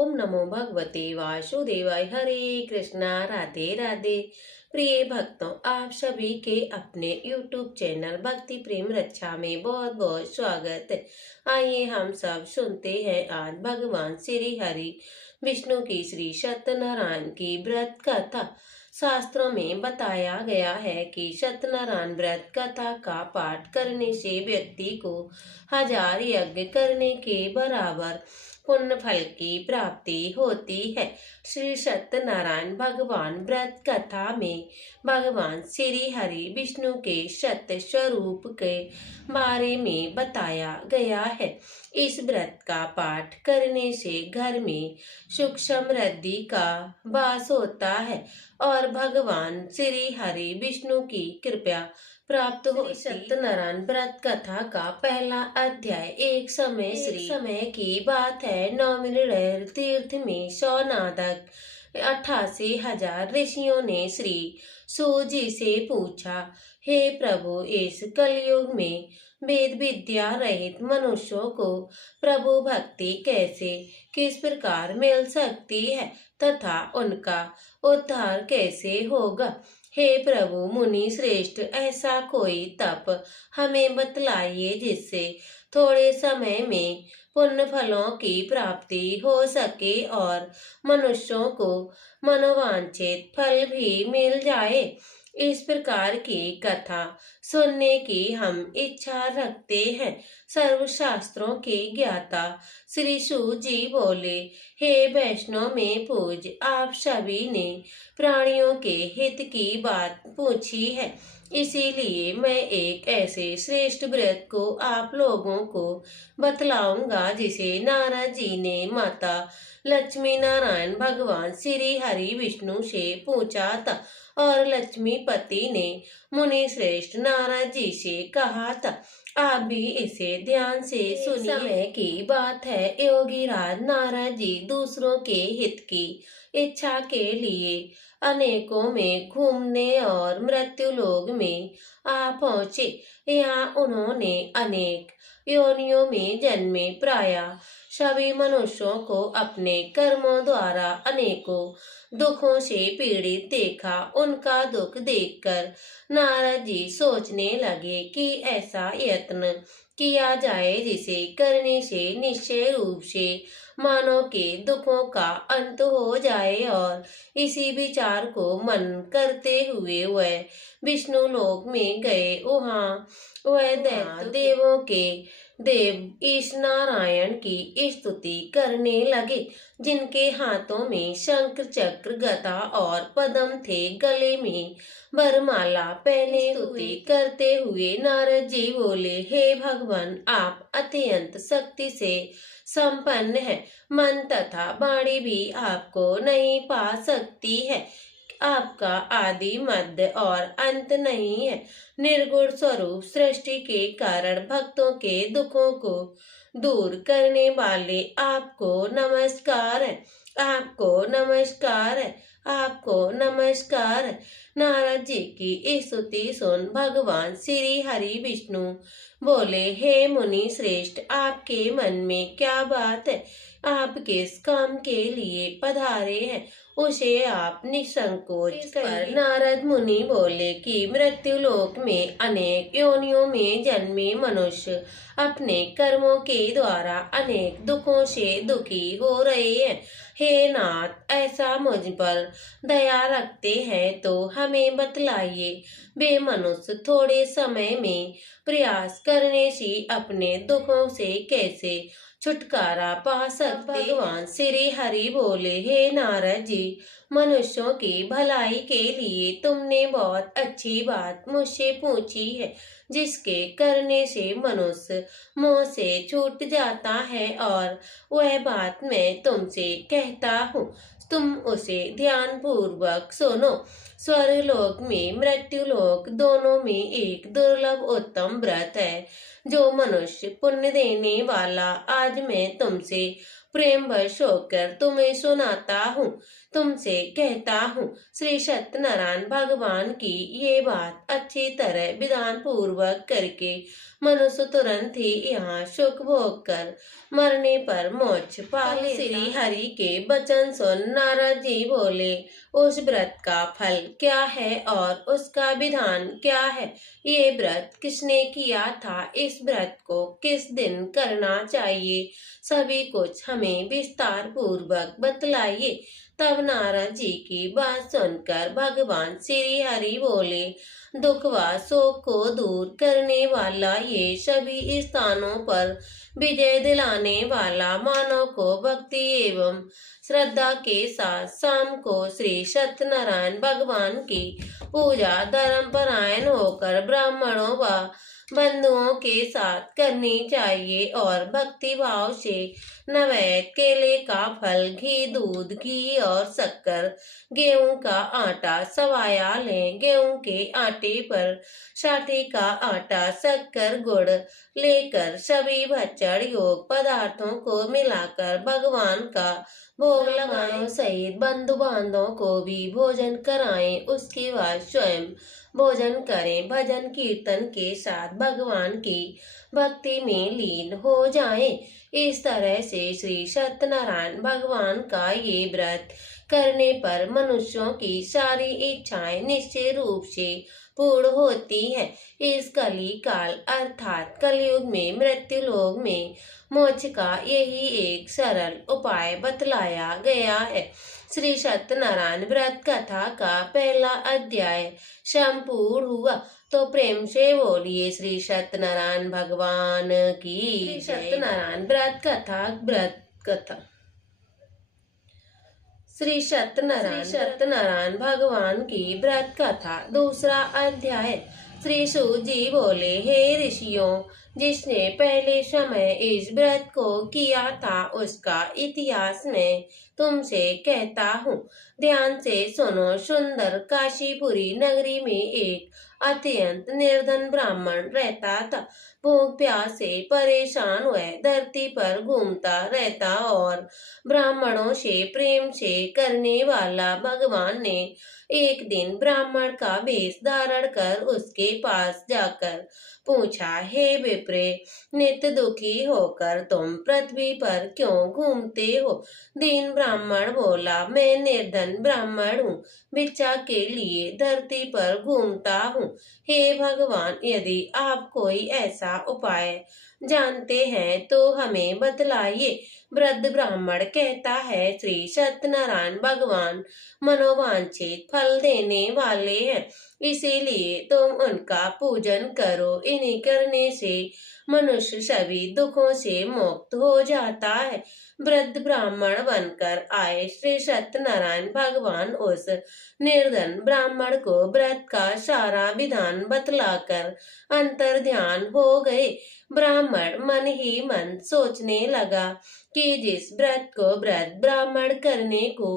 ओम नमो भगवते वासुदेवाय। हरे कृष्णा, राधे राधे। प्रिय भक्तों, आप सभी के अपने YouTube चैनल भक्ति प्रेम रक्षा में बहुत बहुत स्वागत है। आइए हम सब सुनते हैं आज भगवान श्री हरि विष्णु की श्री सत्यनारायण की व्रत कथा। शास्त्रों में बताया गया है कि सत्यनारायण व्रत कथा का पाठ करने से व्यक्ति को 1000 यज्ञ करने के बराबर पुण्य फल की प्राप्ति होती है। श्री सत्यनारायण भगवान व्रत कथा में भगवान श्री हरि विष्णु के सत्य स्वरूप के बारे में बताया गया है। इस व्रत का पाठ करने से घर में सुख समृद्धि का वास होता है और भगवान श्री हरि विष्णु की कृपा प्राप्त हो। सत्यनारायण व्रत कथा का पहला अध्याय। एक समय की बात है। नौमिनृण तीर्थ में 100 नादक 88,000 ऋषियों ने श्री सूत जी से पूछा, हे प्रभु, इस कलयुग में वेद विद्या रहित मनुष्यों को प्रभु भक्ति कैसे किस प्रकार मिल सकती है तथा उनका उद्धार कैसे होगा। हे प्रभु मुनि श्रेष्ठ, ऐसा कोई तप हमें बतलाइए जिससे थोड़े समय में पुण्य फलों की प्राप्ति हो सके और मनुष्यों को मनोवांछित फल भी मिल जाए। इस प्रकार की कथा सुनने की हम इच्छा रखते हैं। सर्वशास्त्रों के ज्ञाता श्री सूत जी बोले, हे वैष्णव में पूज, आप सभी ने प्राणियों के हित की बात पूछी है, इसीलिए मैं एक ऐसे श्रेष्ठ व्रत को आप लोगों को बतलाऊंगा जिसे नारद जी ने माता लक्ष्मी नारायण भगवान श्री हरि विष्णु से पूछा था और लक्ष्मीपति ने मुनि श्रेष्ठ नारद जी से कहा था। आप भी इसे ध्यान से सुनिए। समय की बात है। योगी राज नारद जी दूसरों के हित की इच्छा के लिए अनेकों में घूमने और मृत्यु लोक में आ पहुंचे। यहाँ उन्होंने अनेक योनियों में जन्मे। प्राय सभी मनुष्यों को अपने कर्मों द्वारा अनेकों दुखों से पीड़ित देखा। उनका दुख देखकर नारद जी सोचने लगे कि ऐसा यत्न किया जाए जिसे करने से निश्चय रूप से मानव के दुखों का अंत हो जाए। और इसी विचार को मन करते हुए वह विष्णु लोक में गए। वहाँ वह देवों के देव ईश नारायण की स्तुति करने लगे, जिनके हाथों में शंख चक्र गदा और पद्म थे। गले में वरमाला पहने स्तुति करते हुए नारद जी बोले, हे भगवान, आप अत्यंत शक्ति से संपन्न है। मन तथा वाणी भी आपको नहीं पा सकती है। आपका आदि मध्य और अंत नहीं है। निर्गुण स्वरूप सृष्टि के कारण भक्तों के दुखों को दूर करने वाले आपको नमस्कार है, आपको नमस्कार है, आपको नमस्कार है। नारद जी की स्तुति सुन भगवान श्री हरि विष्णु बोले, हे मुनि श्रेष्ठ, आपके मन में क्या बात है? आप किस काम के लिए पधारे हैं, उसे आप निसंकोच कर। नारद मुनि बोले कि मृत्यु लोक में अनेक योनियों में जन्मे मनुष्य अपने कर्मों के द्वारा अनेक दुखों से दुखी हो रहे हैं। हे नाथ, ऐसा मुझ पर दया रखते हैं तो हमें बतलाइए, वे मनुष्य थोड़े समय में प्रयास करने से अपने दुखों से कैसे छुटकारा पा सकते। भगवान श्री हरि बोले, हे नारद जी, मनुष्यों की भलाई के लिए तुमने बहुत अच्छी बात मुझसे पूछी है, जिसके करने से मनुष्य मोह से छूट जाता है, और वह बात मैं तुमसे कहता हूँ, तुम उसे ध्यान पूर्वक सुनो। स्वर्गलोक में मृत्यु लोक दोनों में एक दुर्लभ उत्तम व्रत है जो मनुष्य पुण्य देने वाला आज मैं तुमसे प्रेम वश होकर तुम्हें सुनाता हूँ, तुमसे कहता हूँ। श्री सत्यनारायण भगवान की ये बात अच्छी तरह विधान पूर्वक करके मनुष्य तुरंत ही यहाँ सुख भोग कर मरने पर मोक्ष पा लेता। श्री हरि के वचन सुन नारद जी बोले, उस व्रत का फल क्या है और उसका विधान क्या है? ये व्रत किसने किया था? इस व्रत को किस दिन करना चाहिए? सभी कुछ हमें विस्तार पूर्वक बतलाइए। तब नारद जी की बात सुनकर भगवान श्री हरि बोले, दुख व शोक को दूर करने वाला, ये सभी स्थानों पर विजय दिलाने वाला, मानव को भक्ति एवं श्रद्धा के साथ शाम को श्री सत्यनारायण भगवान की पूजा धर्म परायण होकर ब्राह्मणों व बंधुओं के साथ करनी चाहिए और भक्ति भाव से नैवेद्य केले का फल, घी, दूध, घी और शक्कर, गेहूं का आटा सवाया लें। गेहूं के आटे पर साठी का आटा, शक्कर, गुड़ लेकर सभी भक्षण योग पदार्थों को मिलाकर भगवान का भोग लगाएं सहित बंधु बांधवों को भी भोजन कराएं। उसके बाद स्वयं भोजन करें। भजन कीर्तन के साथ भगवान की भक्ति में लीन हो जाएं। इस तरह से श्री सत्यनारायण भगवान का ये व्रत करने पर मनुष्यों की सारी इच्छाएं निश्चय रूप से पूर्ण होती है। इस कली काल अर्थात कलयुग में मृत्यु लोक में मोक्ष का यही एक सरल उपाय बतलाया गया है। श्री सत्यनारायण व्रत कथा का पहला अध्याय संपूर्ण हुआ। तो प्रेम से बोलिए श्री सत्यनारायण भगवान की। श्री सत्यनारायण व्रत कथा श्री सत्यनारायण भगवान की व्रत कथा दूसरा अध्याय। श्री सूत जी बोले, हे ऋषियों, जिसने पहले समय इस व्रत को किया था उसका इतिहास मैं तुमसे कहता हूँ। ध्यान से सुनो। सुंदर काशीपुरी नगरी में एक अत्यंत निर्धन ब्राह्मण रहता था। भूख प्यास से परेशान वह धरती पर घूमता रहता और ब्राह्मणों से प्रेम से करने वाला भगवान ने एक दिन ब्राह्मण का वेश धारण कर उसके पास जाकर पूछा, हे विप्रे, नित्य दुखी होकर तुम पृथ्वी पर क्यों घूमते हो? दीन ब्राह्मण बोला, मैं निर्धन ब्राह्मण हूँ, भिक्षा के लिए धरती पर घूमता हूँ। हे भगवान, यदि आप कोई ऐसा उपाय जानते हैं तो हमें बतलाइए। वृद्ध ब्राह्मण कहता है, श्री सत्यनारायण भगवान मनोवांछित फल देने वाले हैं, इसीलिए तुम उनका पूजन करो। इन्हीं करने से मनुष्य सभी दुखों से मुक्त हो जाता है। वृद्ध ब्राह्मण बनकर आए श्री सत्यनारायण भगवान उस निर्धन ब्राह्मण को व्रत का सारा विधान बतलाकर अंतर ध्यान हो गए। ब्राह्मण मन ही मन सोचने लगा कि जिस व्रत को व्रत ब्राह्मण करने को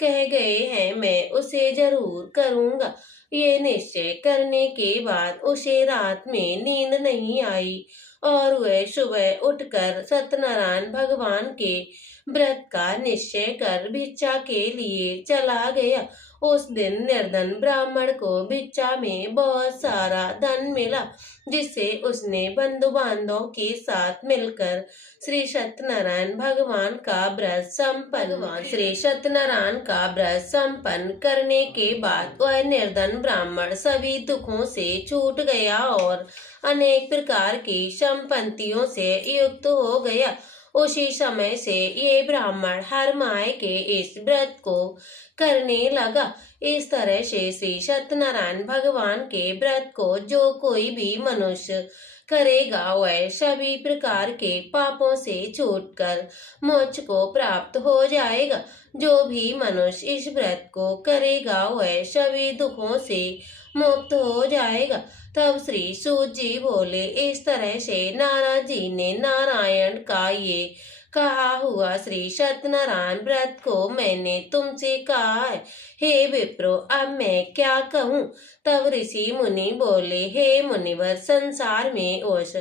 कह गए हैं मैं उसे जरूर करूंगा। ये निश्चय करने के बाद उसे रात में नींद नहीं आई और वह सुबह उठकर सत्यनारायण भगवान के व्रत का निश्चय कर भिक्षा के लिए चला गया। उस दिन निर्धन ब्राह्मण को भिक्षा में बहुत सारा धन मिला, जिससे उसने बंधु बांधवों के साथ मिलकर श्री सत्यनारायण भगवान का व्रत संपन्न करने के बाद वह निर्धन ब्राह्मण सभी दुखों से छूट गया और अनेक प्रकार की संपत्तियों से युक्त हो गया। उसी समय से ये ब्राह्मण हर माह के इस व्रत को करने लगा। इस तरह से श्री सत्यनारायण भगवान के व्रत को जो कोई भी मनुष्य करेगा वह सभी प्रकार के पापों से छूटकर मोक्ष को प्राप्त हो जाएगा। जो भी मनुष्य इस व्रत को करेगा वह सभी दुखों से मुक्त हो जाएगा। तब श्री सूत जी बोले, इस तरह से नारद जी ने नारायण का ये कहा हुआ श्री सत्यनारायण व्रत को मैंने तुमसे कहा है। हे विप्रो, अब मैं क्या कहूँ। तब ऋषि मुनि बोले, हे मुनिवर, संसार में उस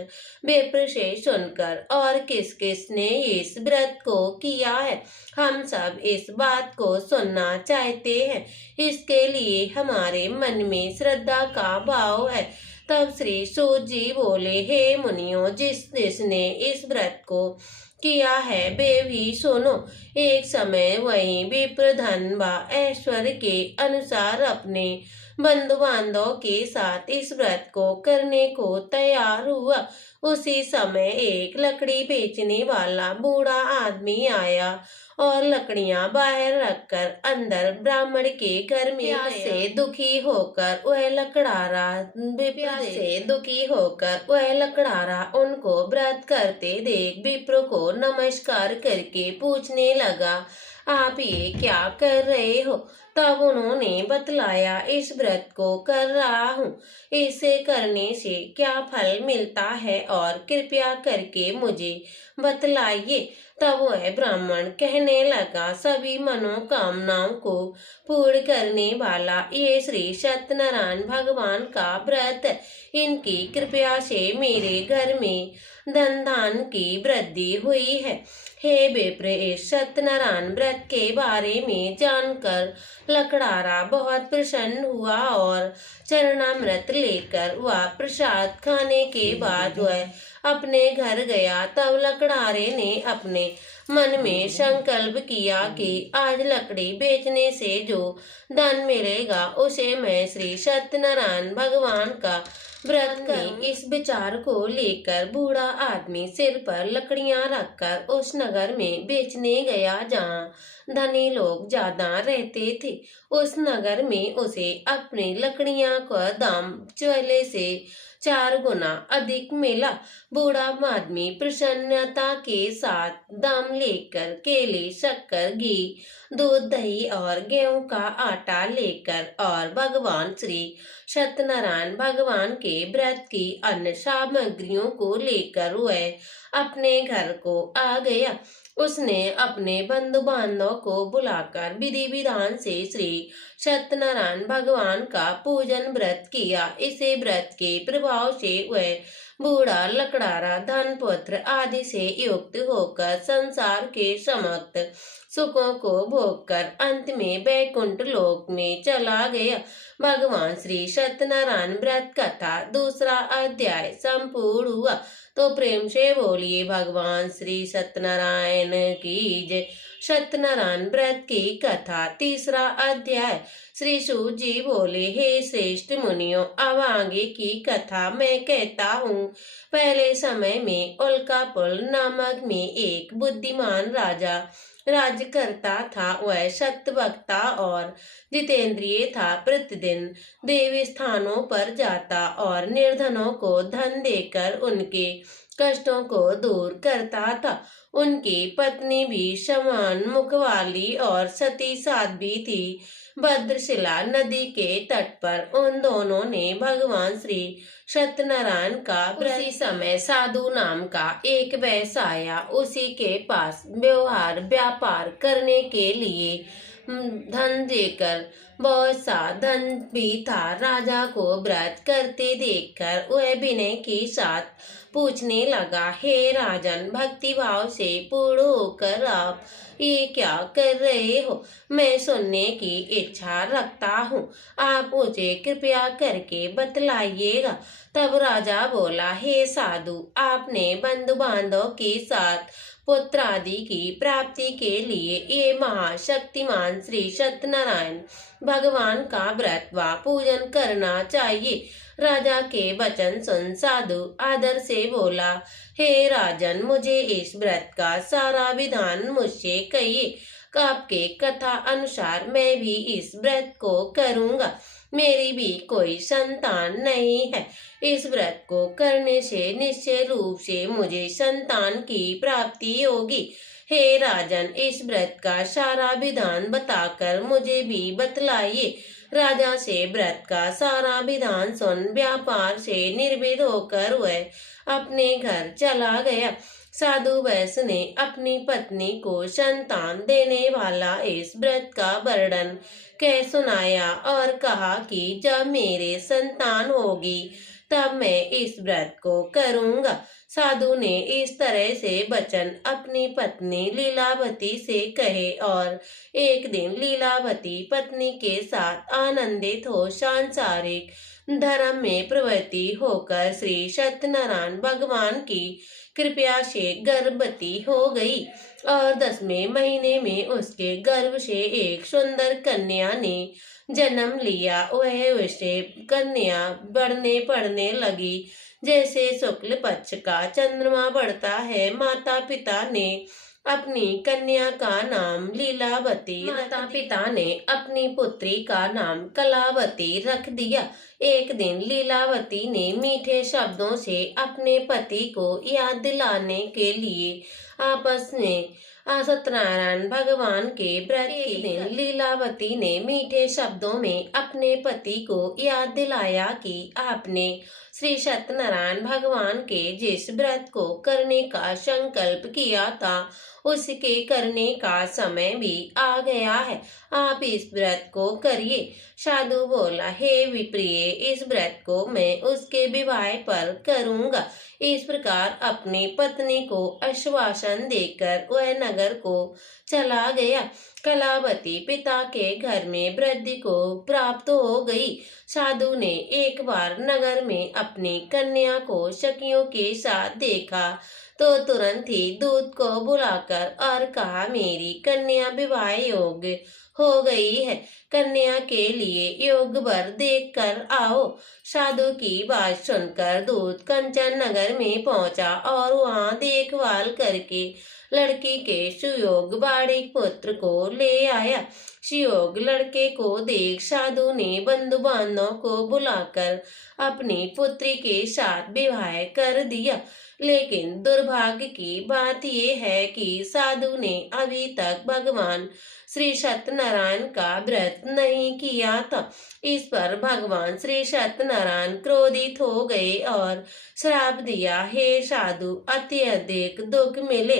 विप्र से सुनकर और किस किस ने इस व्रत को किया है, हम सब इस बात को सुनना चाहते हैं। इसके लिए हमारे मन में श्रद्धा का भाव है। तब श्री सूत जी बोले, हे मुनियों, जिसने इस व्रत को किया है वे भी सुनो। एक समय वही विप्र धन व ऐश्वर्य के अनुसार अपने बंधु बांधवों के साथ इस व्रत को करने को तैयार हुआ। उसी समय एक लकड़ी बेचने वाला बूढ़ा आदमी आया और लकड़ियां बाहर रखकर अंदर ब्राह्मण के घर में वह लकड़ारा उनको व्रत करते देख विप्र को नमस्कार करके पूछने लगा, आप ये क्या कर रहे हो। तब उन्होंने बतलाया, इस व्रत को कर रहा हूँ, इसे करने से क्या फल मिलता है और कृपया करके मुझे बतलाइए। तब वह ब्राह्मण कहने लगा, सभी मनोकामनाओं को पूर्ण करने वाला ये श्री सत्यनारायण भगवान का व्रत है। इनकी कृपा से मेरे घर में धन धान की वृद्धि हुई है। हे विप्र, इस सत्यनारायण व्रत के बारे में जानकर लकड़ारा बहुत प्रसन्न हुआ और चरणामृत लेकर वह प्रसाद खाने के बाद वह अपने घर गया। तब लकड़ारे ने अपने मन में संकल्प किया कि आज लकड़ी बेचने से जो धन मिलेगा उसे मैं श्री सत्यनारायण भगवान का व्रत करूं। इस विचार को लेकर बूढ़ा आदमी सिर पर लकड़ियां रखकर उस नगर में बेचने गया जहाँ धनी लोग ज्यादा रहते थे। उस नगर में उसे अपनी लकड़ियां का दाम पहले से 4 गुना अधिक मिला। बूढ़ा आदमी प्रसन्नता के साथ दाम लेकर केले, शक्कर, घी, दूध, दही और गेहूं का आटा लेकर और भगवान श्री सत्यनारायण भगवान के व्रत की अन्य सामग्रियों को लेकर वह अपने घर को आ गया। उसने अपने बंधु बांधवों को बुलाकर विधि विधान से श्री सत्यनारायण भगवान का पूजन व्रत किया। इसे व्रत के प्रभाव से वह बूढ़ा लकड़ारा धन पुत्र आदि से युक्त होकर संसार के समस्त सुखों को भोगकर अंत में वैकुंठ लोक में चला गया। भगवान श्री सत्यनारायण व्रत कथा दूसरा अध्याय संपूर्ण हुआ। तो प्रेम से बोलिए भगवान श्री सत्यनारायण की जय। सत्यनारायण व्रत की कथा तीसरा अध्याय। श्री सूत जी बोले, हे श्रेष्ठ मुनियों, अब आगे की कथा मैं कहता हूँ। पहले समय में उल्कापुल नामक में एक बुद्धिमान राजा राज्य करता था। वह सत्यवक्ता और जितेंद्रिय था। प्रतिदिन देवी स्थानों पर जाता और निर्धनों को धन देकर उनके कष्टों को दूर करता था। उनकी पत्नी भी समान मुख वाली और सती साध्वी थी। भद्रशिला नदी के तट पर उन दोनों ने भगवान श्री सत्यनारायण का उसी समय साधु नाम का एक वैश्य आया। उसी के पास व्यापार करने के लिए धन देकर बहुत सा धन भी था। राजा को व्रत करते देखकर वह विनय के साथ पूछने लगा, हे राजन, भक्ति भाव से पूर्ण होकर आप ये क्या कर रहे हो? मैं सुनने की इच्छा रखता हूँ, आप मुझे कृपया करके बतलाइएगा। तब राजा बोला, हे साधु, आपने बंधु बांधव के साथ पुत्र आदि की प्राप्ति के लिए ये महाशक्तिमान श्री सत्यनारायण भगवान का व्रत व पूजन करना चाहिए। राजा के वचन सुन साधु आदर से बोला, हे राजन, मुझे इस व्रत का सारा विधान मुझसे कहिए। आपके कथा अनुसार मैं भी इस व्रत को करूँगा। मेरी भी कोई संतान नहीं है। इस व्रत को करने से निश्चय रूप से मुझे संतान की प्राप्ति होगी। हे राजन, इस व्रत का सारा विधान बताकर मुझे भी बतलाइए। राजा से व्रत का सारा विधान सुन व्यापार से निर्भीत होकर वह अपने घर चला गया। साधु वैश्य ने अपनी पत्नी को संतान देने वाला इस व्रत का वर्णन कह सुनाया और कहा कि जब मेरे संतान होगी तब मैं इस व्रत को करूंगा। साधु ने इस तरह से वचन अपनी पत्नी लीलावती से कहे और एक दिन लीलावती पत्नी के साथ आनंदित हो सांसारिक धर्म में प्रवृत्ति होकर श्री सत्यनारायण भगवान की कृपया से गर्भवती हो गई और 10वें महीने में उसके गर्भ से एक सुंदर कन्या ने जन्म लिया। वह उसे कन्या बढ़ने पढ़ने लगी जैसे शुक्ल पक्ष का चंद्रमा बढ़ता है। माता पिता ने अपनी कन्या का नाम लीलावती, माता पिता ने अपनी पुत्री का नाम कलावती रख दिया। एक दिन लीलावती ने मीठे शब्दों से अपने पति को याद दिलाने के लिए आपस में सत्यनारायण भगवान के व्रत के दिन लीलावती ने मीठे शब्दों में अपने पति को याद दिलाया कि आपने श्री सत्यनारायण भगवान के जिस व्रत को करने का संकल्प किया था उसके करने का समय भी आ गया है, आप इस व्रत को करिए। साधु बोला, हे विप्रिय, इस व्रत को मैं उसके विवाह पर करूंगा। इस प्रकार अपनी पत्नी को आश्वासन देकर वह नगर को चला गया। कलावती पिता के घर में वृद्धि को प्राप्त हो गई। साधु ने एक बार नगर में अपनी कन्या को सखियों के साथ देखा तो तुरंत ही दूत को बुलाकर और कहा, मेरी कन्या विवाह योग्य हो गई है, कन्या के लिए योग्य वर देख कर आओ। साधु की बात सुनकर दूत कंचन नगर में पहुंचा और वहां देखभाल करके लड़की के सुयोग बाड़िक पुत्र को ले आया। सुयोग लड़के को देख साधु ने बंधु बांधवों को बुलाकर अपनी पुत्री के साथ विवाह कर दिया। लेकिन दुर्भाग्य की बात यह है कि साधु ने अभी तक भगवान श्री सत्यनारायण का व्रत नहीं किया था। इस पर भगवान श्री सत्यनारायण क्रोधित हो गए और श्राप दिया, हे साधु, अत्यधिक दुख मिले।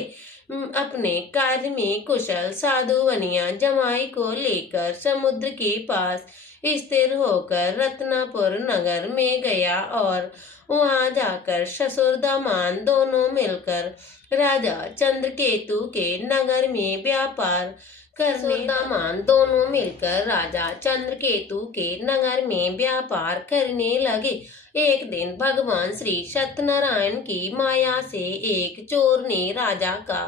अपने कार्य में कुशल साधु वनिया जमाई को लेकर समुद्र के पास स्थिर होकर रत्नापुर नगर में गया और वहां जाकर ससुर दामाद दोनों मिलकर राजा चंद्रकेतु के नगर में व्यापार करने दामाद दोनों मिलकर राजा चंद्रकेतु के नगर में व्यापार करने लगे। एक दिन भगवान श्री सत्यनारायण की माया से एक चोर ने राजा का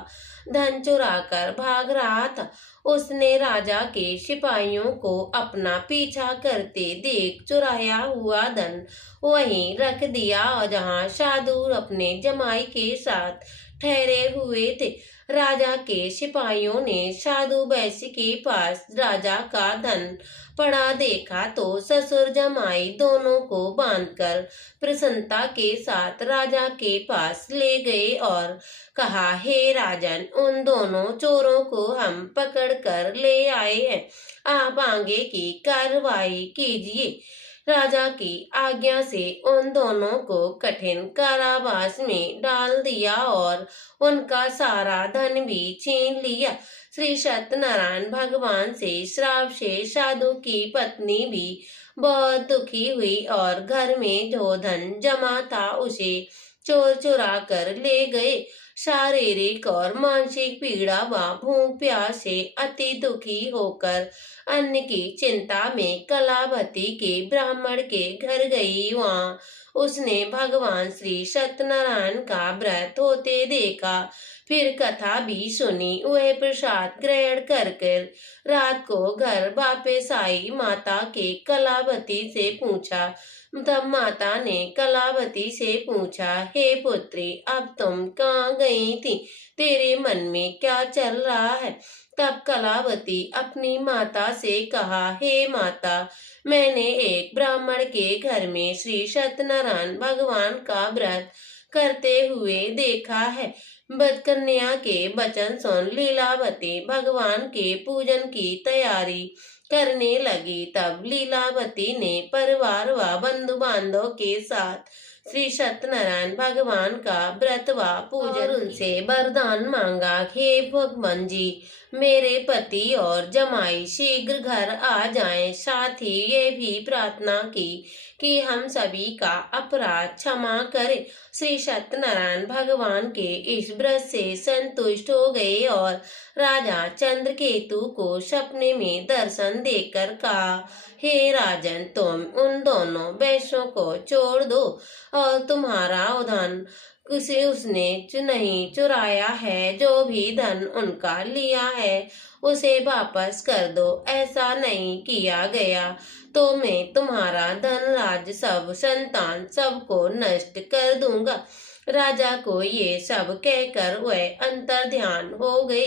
धन चुराकर भाग रहा था। उसने राजा के सिपाहियों को अपना पीछा करते देख चुराया हुआ धन वहीं रख दिया और जहाँ साधु अपने जमाई के साथ ठहरे हुए थे। राजा के सिपाहियों ने साधु वैश्य के पास राजा का धन पड़ा देखा तो ससुर जमाई दोनों को बांधकर प्रसन्नता के साथ राजा के पास ले गए और कहा, हे राजन, उन दोनों चोरों को हम पकड़ कर ले आए हैं, आप आगे की कार्रवाई कीजिए। राजा की आज्ञा से उन दोनों को कठिन कारावास में डाल दिया और उनका सारा धन भी छीन लिया। श्री सत्यनारायण भगवान से श्राप से साधु की पत्नी भी बहुत दुखी हुई और घर में जो धन जमा था उसे चोर चुरा कर ले गए। शारीरिक और मानसिक पीड़ा व भूख प्यास से अति दुखी होकर अन्न की चिंता में कलावती के ब्राह्मण के घर गई। वहां उसने भगवान श्री सत्यनारायण का व्रत होते देखा, फिर कथा भी सुनी। वह प्रसाद ग्रहण कर रात को घर वापस आई। माता के कलावती से पूछा। तब माता ने कलावती से पूछा, हे पुत्री, अब तुम कहाँ गई थी, तेरे मन में क्या चल रहा है? तब कलावती अपनी माता से कहा, हे माता, मैंने एक ब्राह्मण के घर में श्री सत्यनारायण भगवान का व्रत करते हुए देखा है। बदकन्या के वचन सुन लीलावती भगवान के पूजन की तैयारी करने लगी। तब लीलावती ने परिवार व बंधु बांधव के साथ श्री सत्यनारायण भगवान का व्रत व पूजन और उनसे वरदान मांगा। हे भगवान जी, मेरे पति और जमाई शीघ्र घर आ जाएं। साथ ही ये भी प्रार्थना की कि हम सभी का अपराध क्षमा करें। श्री सत्यनारायण भगवान के इस व्रत से संतुष्ट हो गए और राजा चंद्रकेतु को सपने में दर्शन देकर कहा, हे राजन, तुम उन दोनों वैश्यों को छोड़ दो और तुम्हारा धन उसे उसने नहीं चुराया है। जो भी धन उनका लिया है उसे वापस कर दो। ऐसा नहीं किया गया तो मैं तुम्हारा धन राज सब संतान सबको नष्ट कर दूंगा। राजा को ये सब कहकर वह अंतर ध्यान हो गए।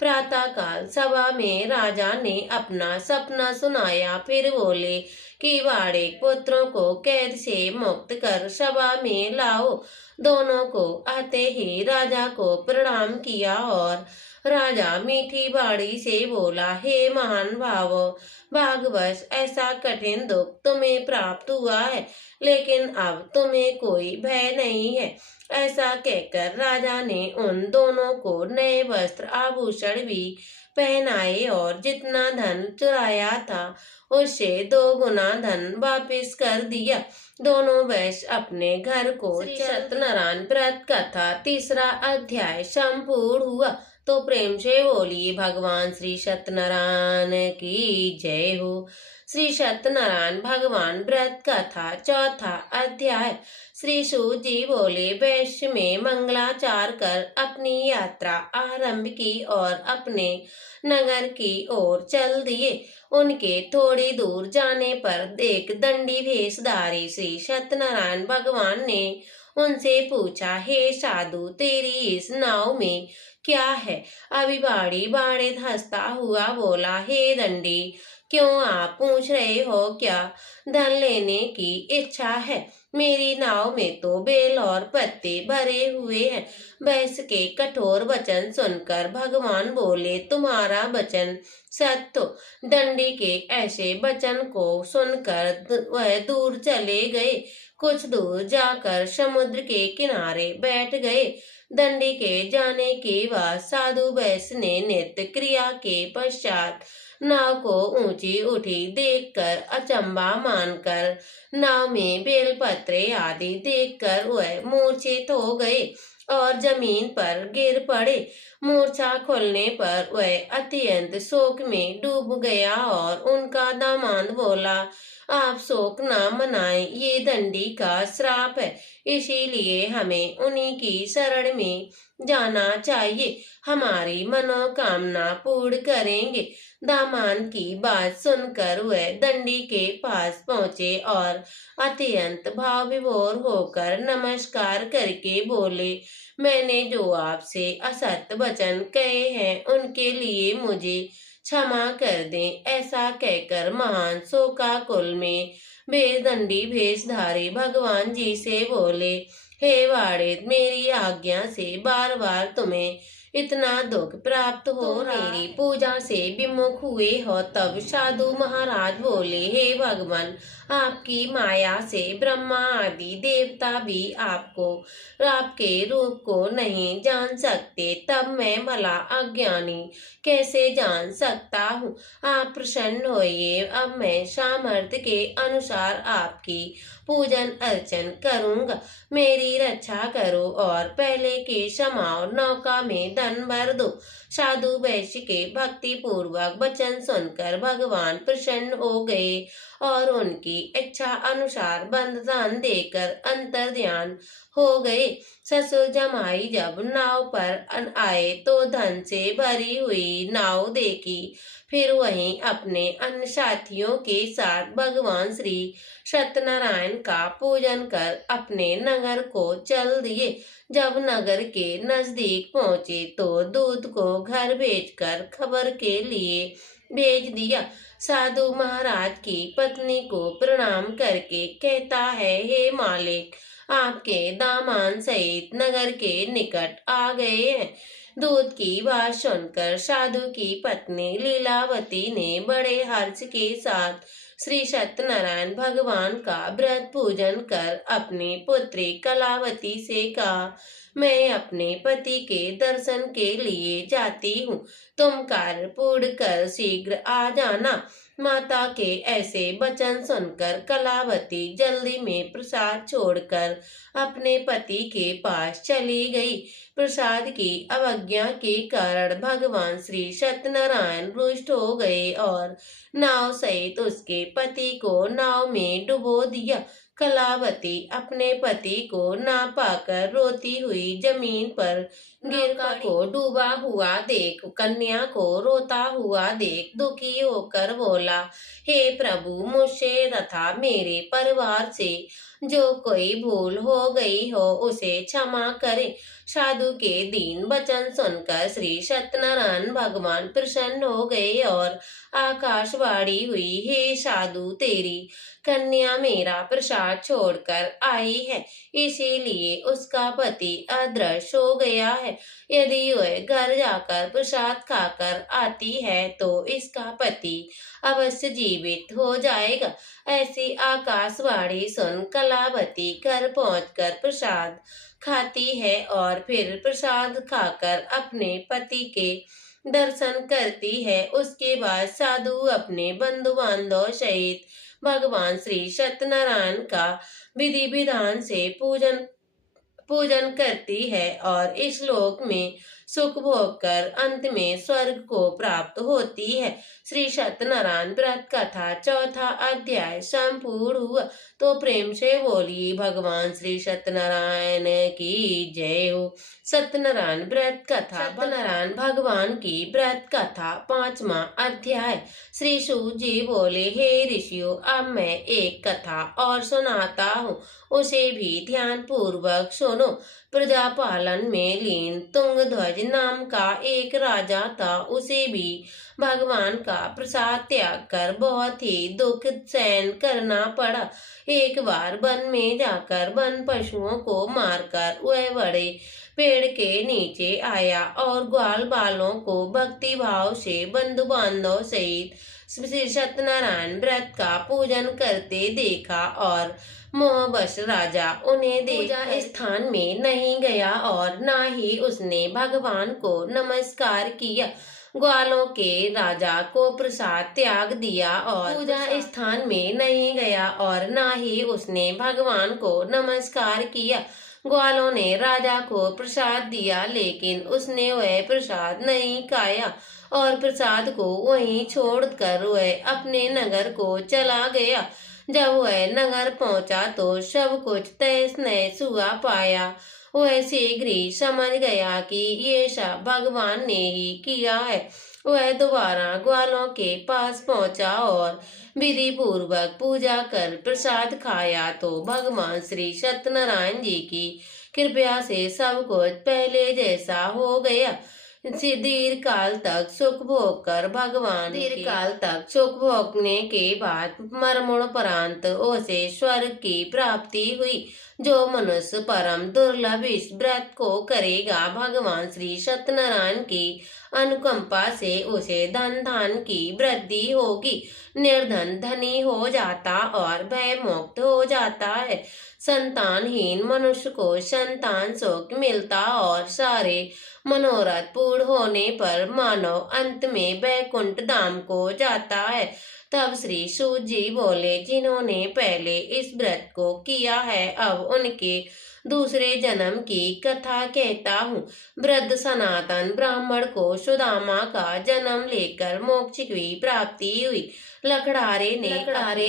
प्रातःकाल सभा में राजा ने अपना सपना सुनाया। फिर बोले कि बाड़े पुत्रों को कैद से मुक्त कर सभा में लाओ। दोनों को आते ही राजा को प्रणाम किया और राजा मीठी बाड़ी से बोला, हे महान भावो, भाग्यवश ऐसा कठिन दुख तुम्हें प्राप्त हुआ है, लेकिन अब तुम्हें कोई भय नहीं है। ऐसा कहकर राजा ने उन दोनों को नए वस्त्र आभूषण भी पहनाए और जितना धन चुराया था उससे 2 गुना धन वापस कर दिया। दोनों वैश्य अपने घर को सत्यनारायण व्रत कथा 3रा अध्याय संपूर्ण हुआ। तो प्रेम से बोलिए भगवान श्री सत्यनारायण की जय हो। श्री सत्यनारायण भगवान व्रत कथा 4था अध्याय। श्री सूत जी बोले, वैश्य में मंगलाचार कर अपनी यात्रा आरंभ की और अपने नगर की ओर चल दिए। उनके थोड़ी दूर जाने पर एक दंडी भेषधारी श्री सत्यनारायण भगवान ने उनसे पूछा, हे साधु, तेरी इस नाव में क्या है? अभी बाड़ी बाड़े हंसता हुआ बोला, हे दंडी, क्यों आप पूछ रहे हो? क्या धन लेने की इच्छा है? मेरी नाव में तो बेल और पत्ते भरे हुए हैं। वैश्य के कठोर वचन सुनकर भगवान बोले, तुम्हारा वचन सत्य। दंडी के ऐसे वचन को सुनकर वह दूर चले गए। कुछ दूर जाकर समुद्र के किनारे बैठ गए। दंडी के जाने के बाद साधु वैश्य ने नृत्य क्रिया के पश्चात नाव को ऊंची उठी देखकर अचंबा मानकर नाव में बेलपत्रे आदि देखकर वह मूर्छित हो गए और जमीन पर गिर पड़े। मूर्छा खुलने पर वह अत्यंत शोक में डूब गया और उनका दामाद बोला, आप शोक न मनाएं, ये दंडी का श्राप है, इसीलिए हमें उन्हीं की शरण में जाना चाहिए। हमारी मनोकामना पूर्ण करेंगे। दामाद की बात सुनकर वह दंडी के पास पहुंचे और अत्यंत भाव विभोर होकर नमस्कार करके बोले, मैंने जो आपसे असत्य वचन कहे हैं उनके लिए मुझे क्षमा कर दें। ऐसा कहकर महान शोकाकुल में बेदंडी भेषधारी भगवान जी से बोले, हे वाड़े, मेरी आज्ञा से बार बार तुम्हें इतना दुख प्राप्त हो मेरी पूजा से विमुख हुए हो। तब साधु महाराज बोले, हे भगवान, आपकी माया से ब्रह्मा आदि देवता भी आपके रूप को नहीं जान सकते, तब मैं भला अज्ञानी कैसे जान सकता हूँ? आप प्रसन्न होइए। अब मैं सामर्थ्य के अनुसार आपकी पूजन अर्चन करूँगा। मेरी रक्षा करो और पहले के समाओ, नौका में धन भर दो। साधु वैश्य के भक्ति पूर्वक वचन सुनकर भगवान प्रसन्न हो गए और उनकी इच्छा अनुसार बंधन देकर अंतर ध्यान हो गए। ससुर जमाई जब नाव पर आए तो धन से भरी हुई नाव देखी। फिर वहीं अपने अन्य साथियों के साथ भगवान श्री सत्यनारायण का पूजन कर अपने नगर को चल दिए। जब नगर के नजदीक पहुंचे तो दूत को घर भेजकर खबर के लिए भेज दिया। साधु महाराज की पत्नी को प्रणाम करके कहता है, हे मालिक, आपके दामान सहित नगर के निकट आ गए हैं। दूध की बात सुनकर साधु की पत्नी लीलावती ने बड़े हर्ष के साथ श्री सत्यनारायण भगवान का व्रत पूजन कर अपनी पुत्री कलावती से कहा, मैं अपने पति के दर्शन के लिए जाती हूँ, तुम कार्य पूर्ण कर शीघ्र आ जाना। माता के ऐसे वचन सुनकर कलावती जल्दी में प्रसाद छोड़कर अपने पति के पास चली गई। प्रसाद की अवज्ञा के कारण भगवान श्री सत्यनारायण रुष्ट हो गए और नाव सहित उसके पति को नाव में डुबो दिया। कलावती अपने पति को ना पाकर रोती हुई जमीन पर गिर को डूबा हुआ देख कन्या को रोता हुआ देख दुखी होकर बोला, हे प्रभु, मुझसे तथा मेरे परिवार से जो कोई भूल हो गई हो उसे क्षमा करें। साधु के दीन वचन सुनकर श्री सत्यनारायण भगवान प्रसन्न हो गए और आकाशवाणी हुई, हे साधु, तेरी कन्या मेरा प्रसाद छोड़कर आई है, इसीलिए उसका पति अदृश्य हो गया है। यदि वह घर जाकर प्रसाद खाकर आती है तो इसका पति अवश्य जीवित हो जाएगा। ऐसी आकाशवाणी सुन कलावती घर पहुंचकर प्रसाद खाती है और फिर प्रसाद खाकर अपने पति के दर्शन करती है। उसके बाद साधु अपने बंधु बांधव सहित भगवान श्री सत्यनारायण का विधि विधान से पूजन करती है और इस लोक में सुख भोग कर अंत में स्वर्ग को प्राप्त होती है। श्री सत्यनारायण व्रत कथा चौथा अध्याय संपूर्ण हुआ। तो प्रेम से बोलिए भगवान श्री सत्यनारायण की जय हो। सत्यनारायण व्रत कथा। सत्यनारायण भगवान की व्रत कथा पांचवा अध्याय। श्री सूत जी बोले, हे ऋषियों, अब मैं एक कथा और सुनाता हूँ, उसे भी ध्यान पूर्वक सुनो। प्रजा पालन में लीन तुंगध्वज नाम का एक राजा था। उसे भी भगवान का प्रसाद त्याग कर बहुत ही दुख सहन करना पड़ा। एक बार वन में जाकर वन पशुओं को मारकर वह बड़े पेड़ के नीचे आया और ग्वाल बालों को भक्ति भाव से बंधु बांधव सहित श्री सत्यनारायण व्रत का पूजन करते देखा और मोहवश राजा उन्हें पूजा स्थान में नहीं गया और ना ही उसने भगवान को नमस्कार किया। ग्वालों के राजा को प्रसाद त्याग दिया और पूजा स्थान में नहीं गया और ना ही उसने भगवान को नमस्कार किया। ग्वालों ने राजा को प्रसाद दिया लेकिन उसने वह प्रसाद नहीं खाया और प्रसाद को वहीं छोड़कर वह अपने नगर को चला गया। जब वह नगर पहुंचा तो सब कुछ तहस नहस हुआ पाया। वह शीघ्र ही समझ गया कि ये सब भगवान ने ही किया है। वह दोबारा ग्वालों के पास पहुंचा और विधि पूर्वक पूजा कर प्रसाद खाया तो भगवान श्री सत्यनारायण जी की कृपया से सब कुछ पहले जैसा हो गया। दीर्घ काल तक सुख भोग कर भगवान दीर्घ काल तक सुख भोगने के बाद मरणोपरांत उसे स्वर्ग की प्राप्ति हुई। जो मनुष्य परम दुर्लभ इस व्रत को करेगा, भगवान श्री सत्यनारायण की अनुकंपा से उसे धन धान की वृद्धि होगी। निर्धन धनी हो जाता और भय मुक्त हो जाता है। संतानहीन मनुष्य को संतान सुख मिलता और सारे मनोरथ पूर्ण होने पर मानव अंत में वैकुंठ धाम को जाता है। तब श्री सूत जी बोले, जिन्होंने पहले इस व्रत को किया है अब उनके दूसरे जन्म की कथा कहता हूँ। वृद्ध सनातन ब्राह्मण को सुदामा का जन्म लेकर मोक्ष की प्राप्ति हुई। लकड़हारे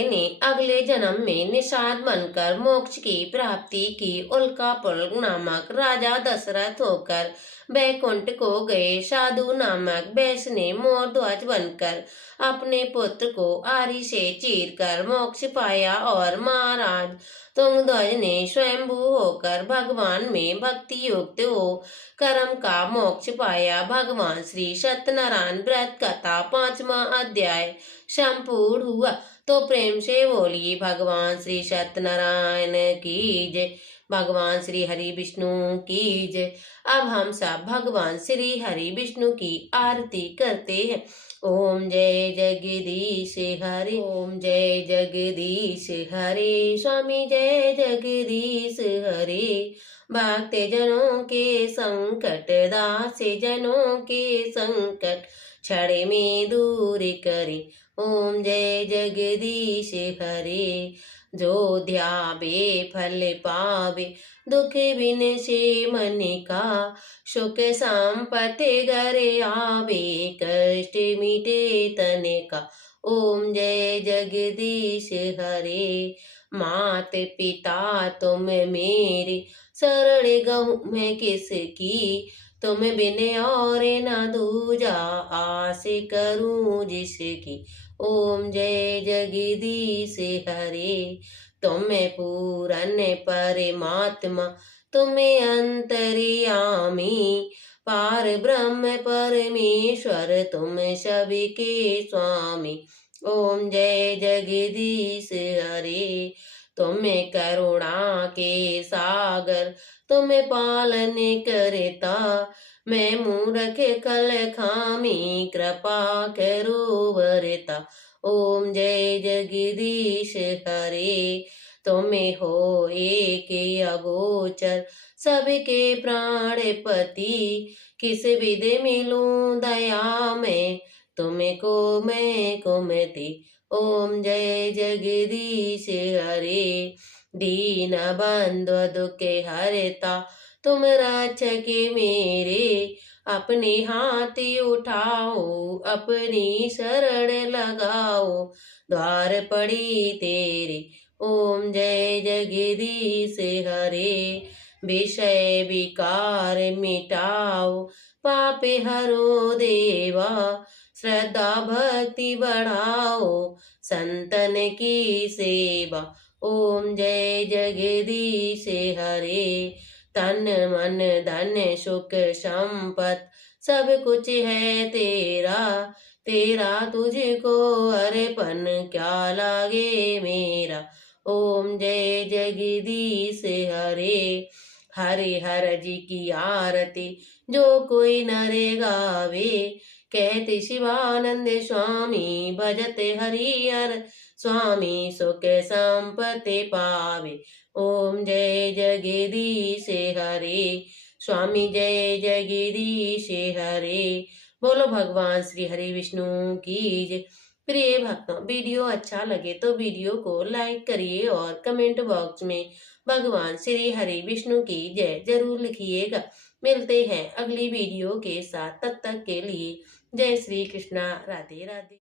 ने अगले जन्म में निषाद बनकर मोक्ष की प्राप्ति की। उल्कापुल नामक राजा दशरथ होकर बैकुंठ को गए। साधु नामक वैश्य ने मोरध्वज बनकर अपने पुत्र को आरी से चीरकर मोक्ष पाया और महाराज तुंगध्वज ने स्वयंभू होकर भगवान में भक्ति युक्त हो कर्म का मोक्ष पाया। भगवान श्री सत्यनारायण व्रत कथा पांचवा अध्याय संपूर्ण हुआ। तो प्रेम से बोलिए भगवान श्री सत्यनारायण की जय। भगवान श्री हरि विष्णु की जय। अब हम सब भगवान श्री हरि विष्णु की आरती करते हैं। ओम जय जगदीश हरे, ओम जय जगदीश हरे, स्वामी जय जगदीश हरे। भक्त जनों के संकट, दास जनों के संकट, क्षण में दूर करे। ओम जय जगदीश हरे। जो ध्यावे फल पावे, दुख बिन से मन का, सुख संपत्ति घर आवे, कष्ट मिटे तन का। ओम जय जगदीश हरे। मात पिता तुम मेरे, शरण गहूँ मैं किसकी, तुम बिन और न दूजा, आस करूं जिसकी। ओम जय जगदीश हरे। तुम पूरन परमात्मा, तुम अंतर्यामी, पार ब्रह्म परमेश्वर, तुम सबके स्वामी। ओम जय जगदीश हरे। तुम करुणा के सागर, तुम पालन करता, मैं मूर्ख कल खामी, कृपा करो वरता। ओम जय जगदीश हरे। तुम हो एक अगोचर, सबके प्राणपति, किस विध मिलूं दया में, तुमको मैं कुमति। ओम जय जगदीश हरे। दीन बंधु दुख हरता, तुम रक्षक मेरे, अपने हाथ उठाओ, अपनी शरण लगाओ, द्वार पड़ी तेरे। ओम जय जगदीश हरे। विषय विकार मिटाओ, पाप हरो देवा, श्रद्धा भक्ति बढ़ाओ, संतन की सेवा। ओम जय जगदीश हरे। तन मन धन सुख संपत, सब कुछ है तेरा, तेरा तुझको अर्पण क्या लागे मेरा। ओम जय जगदीश हरे। हरे हर जी की आरती जो कोई नरे गावे, कहते शिवानंद स्वामी, भजते हरिहर स्वामी, सुख संपत्ति पावे। ओम जय जगदीश हरे। स्वामी जय जगदीश हरे। बोलो भगवान श्री हरि विष्णु की जय। प्रिय भक्तों, वीडियो अच्छा लगे तो वीडियो को लाइक करिए और कमेंट बॉक्स में भगवान श्री हरि विष्णु की जय जरूर लिखिएगा। मिलते हैं अगली वीडियो के साथ, तब तक के लिए जय श्री कृष्णा, राधे राधे।